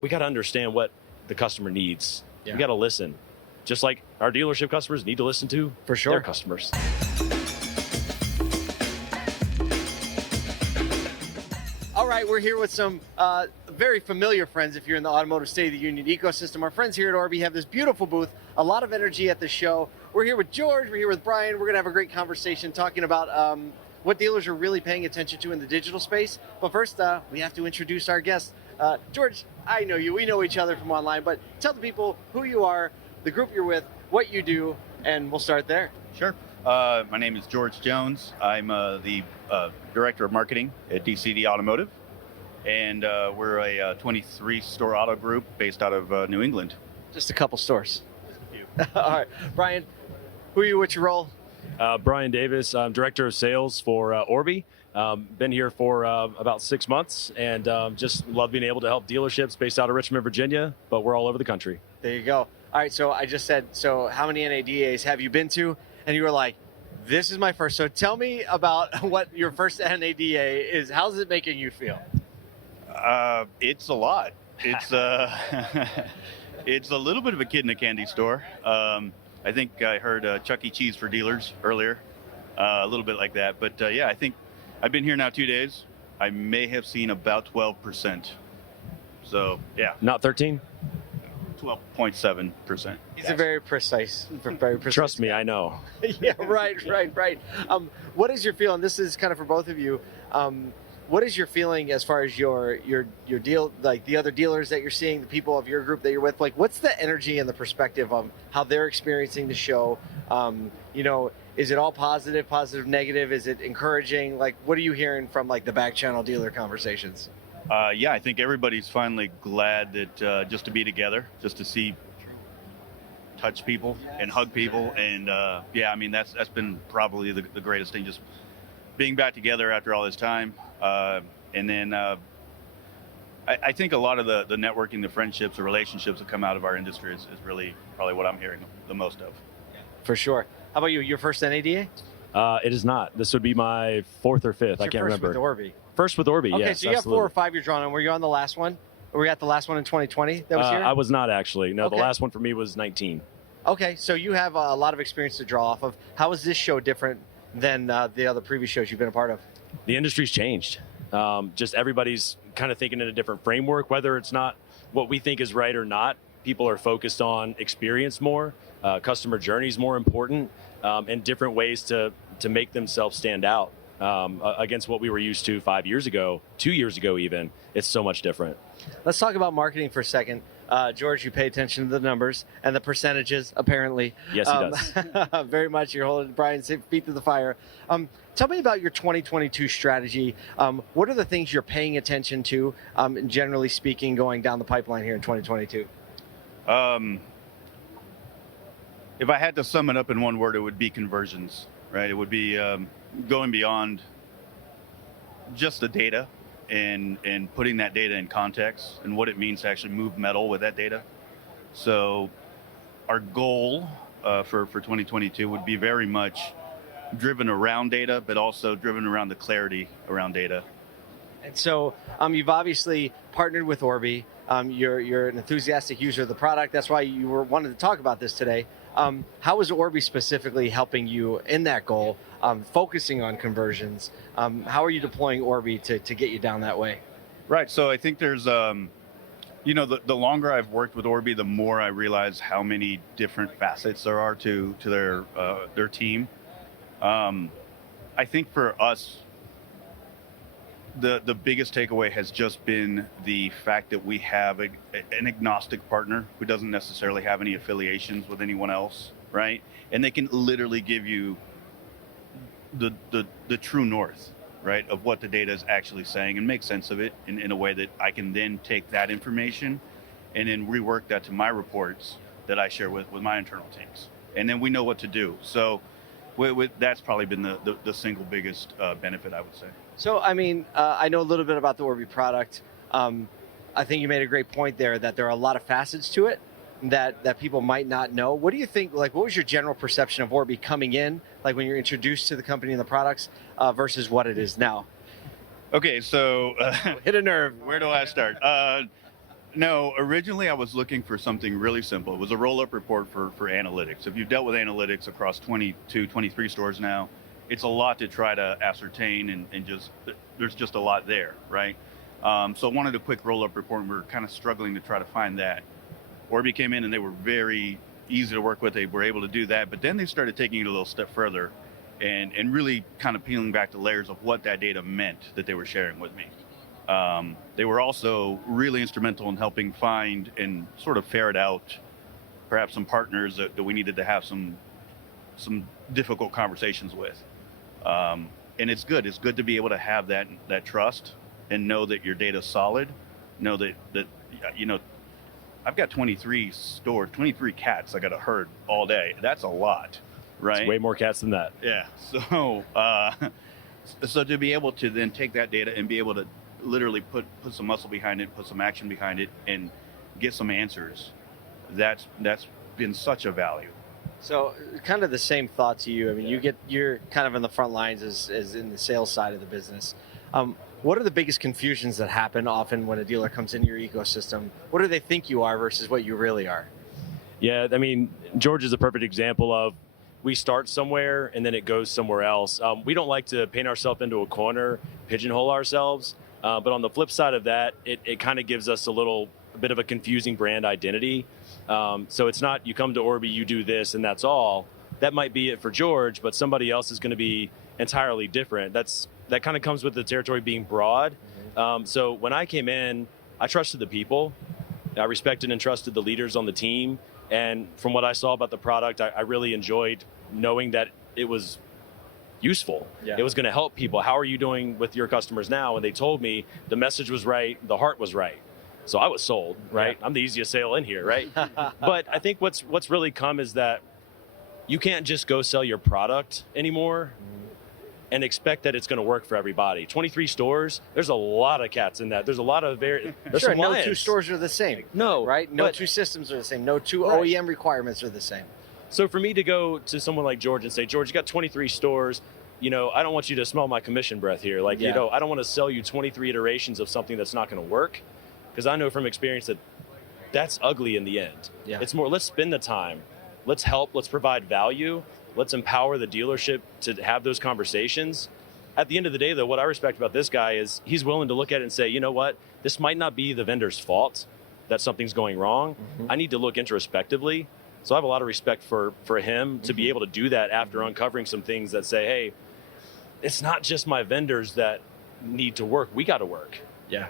We got to understand what the customer needs. Yeah. We got to listen, just like our dealership customers need to listen to For sure. their customers. All right, we're here with some very familiar friends if you're in the Automotive State of the Union ecosystem. Our friends here at Orbee have this beautiful booth, a lot of energy at the show. We're here with George, we're here with Brian. We're going to have a great conversation talking about what dealers are really paying attention to in the digital space. But first, we have to introduce our guest. George, I know you, we know each other from online, but tell the people who you are, the group you're with, what you do, and we'll start there. Sure. My name is George Jones. I'm the Director of Marketing at DCD Automotive, and we're a 23-store auto group based out of New England. Just a couple stores. All right, Brian, who are you, what's your role? Brian Davis, I'm Director of Sales for Orbee. Been here for about 6 months, and just love being able to help dealerships based out of Richmond, Virginia, but we're all over the country. There you go. All right, so I just said, so how many NADAs have you been to? And you were like, this is my first. So tell me about what your first NADA is. How's it making you feel? It's a lot. It's it's a little bit of a kid in a candy store. I think I heard Chuck E. Cheese for dealers earlier, a little bit like that. But yeah, I think I've been here now 2 days. I may have seen about 12%. So yeah. Not 13? 12.7%. He's a very precise. Trust me, I know. Yeah, right. What is your feeling? This is kind of for both of you. What is your feeling as far as your deal, like the other dealers that you're seeing, the people of your group that you're with? Like, what's the energy and the perspective of how they're experiencing the show? Is it all positive, negative? Is it encouraging? Like, what are you hearing from like the back channel dealer conversations? Yeah, I think everybody's finally glad that just to be together, just to see, touch people and hug people, and yeah, I mean that's been probably the greatest thing, just being back together after all this time. And then I think a lot of the networking, the friendships, the relationships that come out of our industry is really probably what I'm hearing the most of. For sure. How about you? Your first NADA? It is not. This would be my fourth or fifth. I can't remember. With Orbee. First with Orbee, okay, yes. So you got absolutely. 4 or 5 you're drawn on. Were you on the last one? Or were you at the last one in 2020 that was here? I was not actually. No, Okay. The last one for me was 19. Okay, so you have a lot of experience to draw off of. How is this show different than the other previous shows you've been a part of? The industry's changed. Just everybody's kind of thinking in a different framework, whether it's not what we think is right or not. People are focused on experience more, customer journey is more important, and different ways to make themselves stand out against what we were used to 5 years ago, 2 years ago even. It's so much different. Let's talk about marketing for a second. George, you pay attention to the numbers and the percentages, apparently. Yes, he does. Very much. You're holding Brian's feet to the fire. Tell me about your 2022 strategy. What are the things you're paying attention to, generally speaking, going down the pipeline here in 2022? If I had to sum it up in one word, it would be conversions, right? It would be going beyond just the data and putting that data in context and what it means to actually move metal with that data. So our goal for 2022 would be very much driven around data, but also driven around the clarity around data. And so you've obviously partnered with Orbee. You're an enthusiastic user of the product. That's why you wanted to talk about this today. How is Orbee specifically helping you in that goal, focusing on conversions? How are you deploying Orbee to get you down that way? Right. So I think there's, the longer I've worked with Orbee, the more I realize how many different facets there are to their team. I think for us, the biggest takeaway has just been the fact that we have an agnostic partner who doesn't necessarily have any affiliations with anyone else, right? And they can literally give you the true north, right, of what the data is actually saying and make sense of it in a way that I can then take that information and then rework that to my reports that I share with my internal teams. And then we know what to do. So that's probably been the single biggest benefit, I would say. So, I mean, I know a little bit about the Orbee product. I think you made a great point there that there are a lot of facets to it that people might not know. What do you think, like, what was your general perception of Orbee coming in, like when you're introduced to the company and the products versus what it is now? Okay, so Hit a nerve. Where do I start? No, originally I was looking for something really simple. It was a roll-up report for analytics. If you've dealt with analytics across 22, 23 stores now, it's a lot to try to ascertain and just, there's just a lot there, right? So I wanted a quick roll-up report, and we were kind of struggling to try to find that. Orbee came in and they were very easy to work with. They were able to do that, but then they started taking it a little step further and really kind of peeling back the layers of what that data meant that they were sharing with me. They were also really instrumental in helping find and sort of ferret out perhaps some partners that we needed to have some difficult conversations with. And it's good. It's good to be able to have that trust and know that your data's solid. Know that you know, I've got 23 stores, 23 cats I got to herd all day. That's a lot, right? It's way more cats than that. Yeah. So so to be able to then take that data and be able to literally put some muscle behind it, put some action behind it, and get some answers, that's been such a value. So kind of the same thought to you. I mean, you're kind of in the front lines as in the sales side of the business. What are the biggest confusions that happen often when a dealer comes into your ecosystem? What do they think you are versus what you really are? Yeah, I mean, George is a perfect example of we start somewhere and then it goes somewhere else. We don't like to paint ourselves into a corner, pigeonhole ourselves. But on the flip side of that, it kind of gives us a bit of a confusing brand identity. So it's not you come to Orbee, you do this, and that's all. That might be it for George, but somebody else is going to be entirely different. That kind of comes with the territory being broad. So when I came in, I trusted the people. I respected and trusted the leaders on the team. And from what I saw about the product, I really enjoyed knowing that it was useful. Yeah. It was going to help people. How are you doing with your customers now? And they told me the message was right, the heart was right. So I was sold, right? Yeah. I'm the easiest sale in here, right? But I think what's really come is that you can't just go sell your product anymore and expect that it's going to work for everybody. 23 stores, there's a lot of cats in that. There's a lot of there's sure, some no lions. Two stores are the same. No, right? No two systems are the same. No two right. OEM requirements are the same. So for me to go to someone like George and say, George, you got 23 stores, I don't want you to smell my commission breath here. Like, I don't want to sell you 23 iterations of something that's not going to work. Because I know from experience that's ugly in the end. Yeah. It's more, let's spend the time. Let's help, let's provide value. Let's empower the dealership to have those conversations. At the end of the day, though, what I respect about this guy is he's willing to look at it and say, you know what, this might not be the vendor's fault that something's going wrong. I need to look introspectively. So I have a lot of respect for him to be able to do that after uncovering some things that say, hey, it's not just my vendors that need to work. We got to work. Yeah.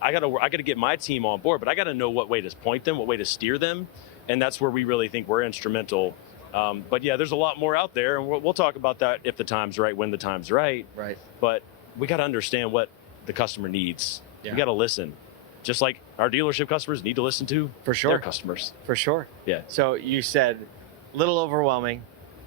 I got to get my team on board, but I got to know what way to point them, what way to steer them. And that's where we really think we're instrumental. But yeah, there's a lot more out there, and we'll talk about that if the time's right, when the time's right. Right. But we got to understand what the customer needs. Yeah. We got to listen. Just like our dealership customers need to listen to their customers. For sure. Yeah. So you said a little overwhelming,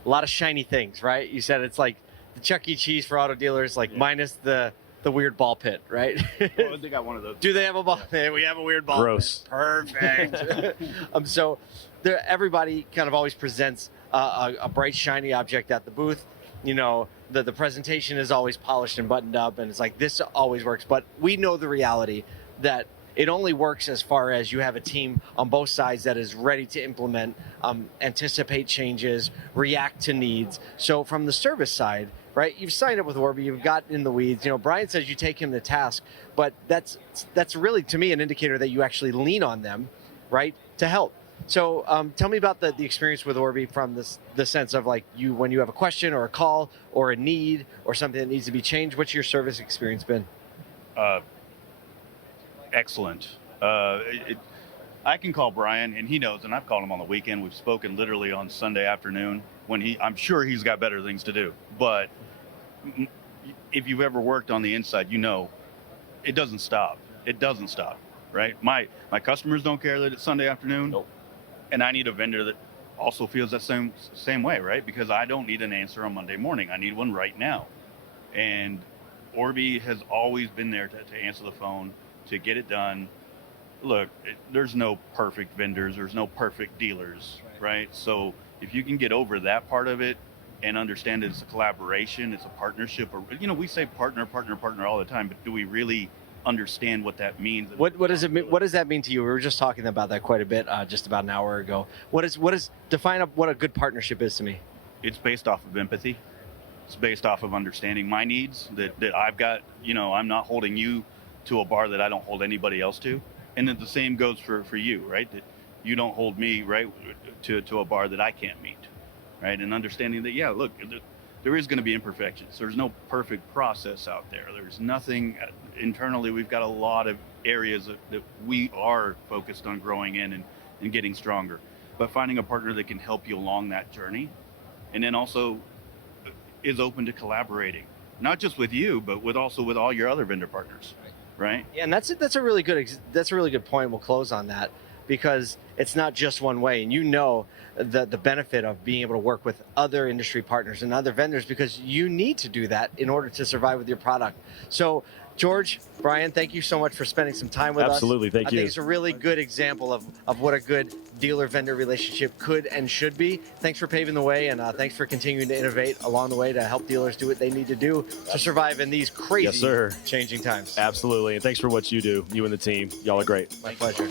a lot of shiny things, right? You said it's like the Chuck E. Cheese for auto dealers, minus the weird ball pit, right? Well, they got one of those. Do they have a ball pit? We have a weird ball Gross. pit. Perfect. So everybody kind of always presents a bright, shiny object at the booth. The presentation is always polished and buttoned up, and it's like, this always works. But we know the reality that it only works as far as you have a team on both sides that is ready to implement, anticipate changes, react to needs. So from the service side, right, you've signed up with Orbee, you've gotten in the weeds. Brian says you take him to task, but that's really, to me, an indicator that you actually lean on them, right, to help. So tell me about the experience with Orbee from the sense of when you have a question or a call or a need or something that needs to be changed. What's your service experience been? Excellent. I can call Brian, and he knows, and I've called him on the weekend. We've spoken literally on Sunday afternoon when I'm sure he's got better things to do. But if you've ever worked on the inside, it doesn't stop. It doesn't stop, right? My customers don't care that it's Sunday afternoon. Nope. And I need a vendor that also feels that same way, right? Because I don't need an answer on Monday morning. I need one right now. And Orbee has always been there to answer the phone, to get it done. Look, there's no perfect vendors. There's no perfect dealers, right? So if you can get over that part of it and understand it's a collaboration, it's a partnership. Or we say partner all the time, but do we really understand what that means. What does it mean? What does that mean to you? We were just talking about that quite a bit just about an hour ago. What is define what a good partnership is to me? It's based off of empathy. It's based off of understanding my needs that I've got. I'm not holding you to a bar that I don't hold anybody else to. And then the same goes for you, right? That you don't hold me, right, to a bar that I can't meet, right? And understanding that, yeah, look, there is going to be imperfections. There's no perfect process out there. There's nothing internally. We've got a lot of areas that we are focused on growing in and getting stronger. But finding a partner that can help you along that journey, and then also is open to collaborating, not just with you, but also with all your other vendor partners, right? Yeah, and that's a really good point. We'll close on that because it's not just one way, and the benefit of being able to work with other industry partners and other vendors because you need to do that in order to survive with your product. So, George, Brian, thank you so much for spending some time with us. Absolutely, thank you. I think it's a really good example of what a good dealer-vendor relationship could and should be. Thanks for paving the way, and thanks for continuing to innovate along the way to help dealers do what they need to do to survive in these crazy, Yes, sir. changing times. Absolutely, and thanks for what you do, you and the team. Y'all are great. My pleasure.